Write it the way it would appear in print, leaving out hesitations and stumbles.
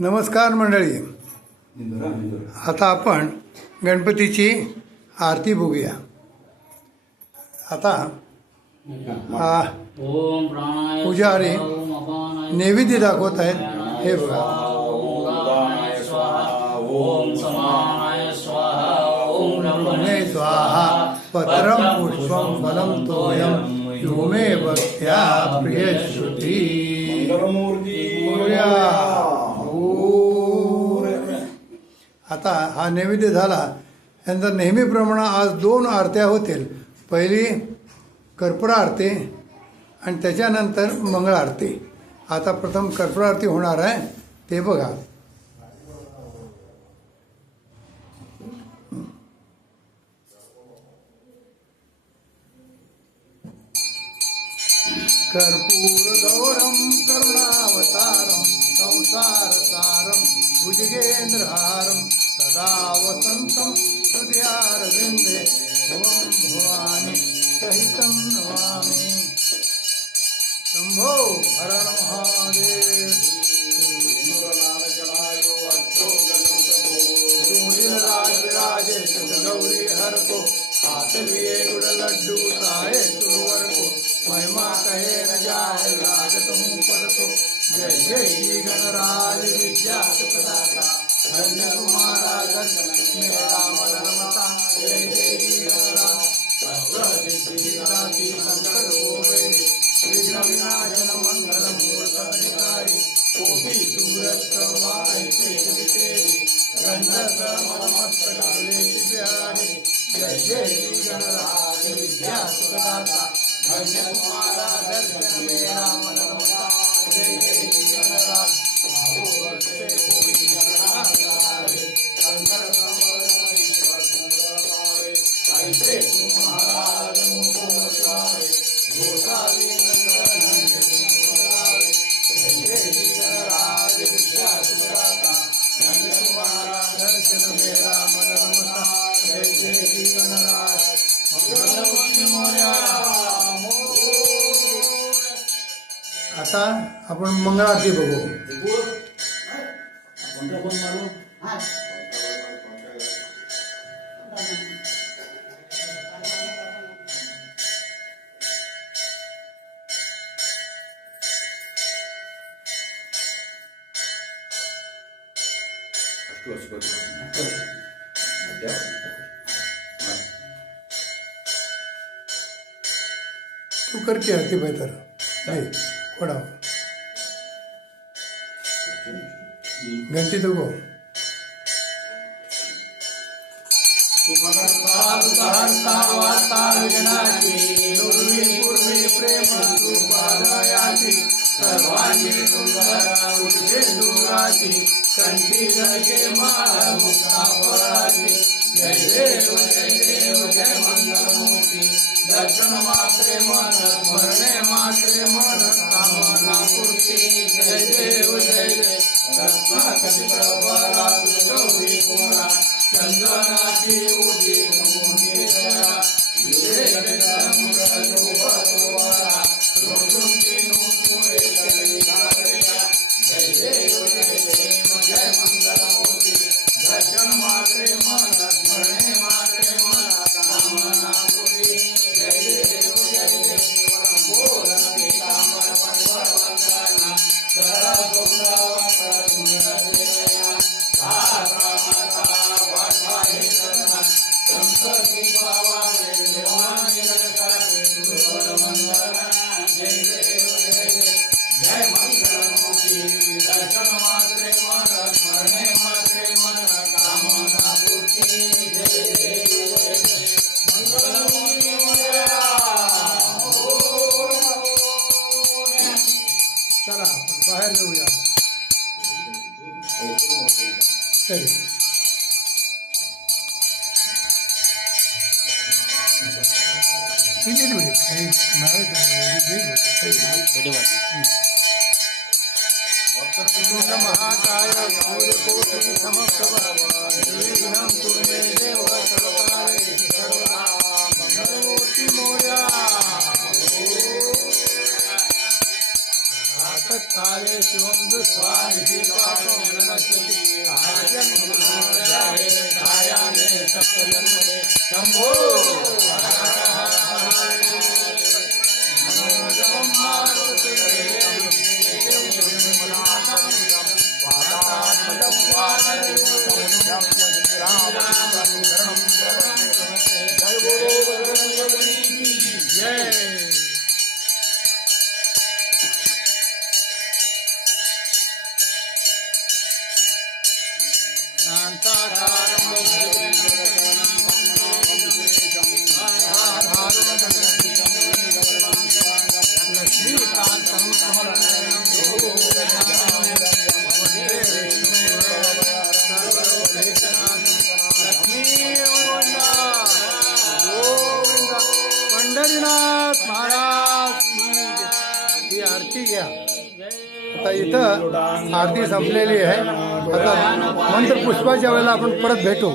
नमस्कार मंडळी. आता आपण गणपतीची आरती बघूया. आता पुजारी नैवेद्य दाखवत आहेत. हे बघा. स्वाहा पत्रम पुष्पम फलम तोयम यो मे भक्त्या प्रिय श्रुती. आता हा नैवेद्य झाला. नंतर नेहमीप्रमाणे आज 2 आरत्या होतील. पहिली कर्पूर आरती आणि त्याच्यानंतर मंगळ आरती. आता प्रथम कर्पूर आरती होणार आहे, ते बघा. कर्पूर गौरम करुणावतारम संसार सारम भुजगेंद्रहारम सदा वसंतम हृदयारविंदे ओम भवानी सहितं नमामि. शंभो हर हर महादेव. राजराजेश गौरी हर को हाथ लिए गुड़ लड्डू साए सुरवर को महिमा कहे न जाए लागत हूँ पद को. जय जय श्री गणराज विद्या सुखदाता धन्य तुम्हारा दर्शन मेरा मन रमता. जय जय श्री गणराज शंकर गोवे विघ्न विनाशन मंगल मूर्त अधिकारी कोटि सूरत गंधक मस्तकाले बिहारी. जय जय श्री गणराज विद्या सुखदाता धन्य तुम्हारा दर्शन मेरा मन रमता. जय जय श्री गणराज ऐसे तुम्हारा गोसावी दर्शन मेरा मन रमता. जय जय श्री गणराज. आता आपण मंगळ आरती बघू. तू कर की आरती बेहतर नाही कोणा घंटी तो गो. सर्वांगी सुंदर उठे दुराची कंठी धरके माळ मुक्ता पराची. जय देव जय देव जय मंगलमूर्ती. दर्शन मात्रे मन स्मरणे मात्रे मन कामना पूर्ती. जय देव जय देव रत्नाखचित वरा गौरी कोरा चंदनाची उदी मुंगेरा. चला आपण बाहेर जाऊया. चल महाकाय सूर्यकोटि समप्रभ निर्विघ्नं कुरु मे देव सर्वकार्येषु सर्वदा. मंगलमूर्ति मोरया. तत्काले शिवं दृष्ट्वा निशीपातो विनश्यति कायजन्मनाजाये कायाने सप्तजन्मने शम्भो हर हर हर नमो जपं मारुते वातात्मजं वानरे समुद्रं श्रीरामं जय बोलो बजरंगबली की जय। लक्ष्मीकान्तं कमलनयनं पंढरीनाथ महाराज की आरती घ्या। आता इथं आरती संपलेली आहे। आता मंत्र पुष्पाच्या वेळेला आपण परत भेटू।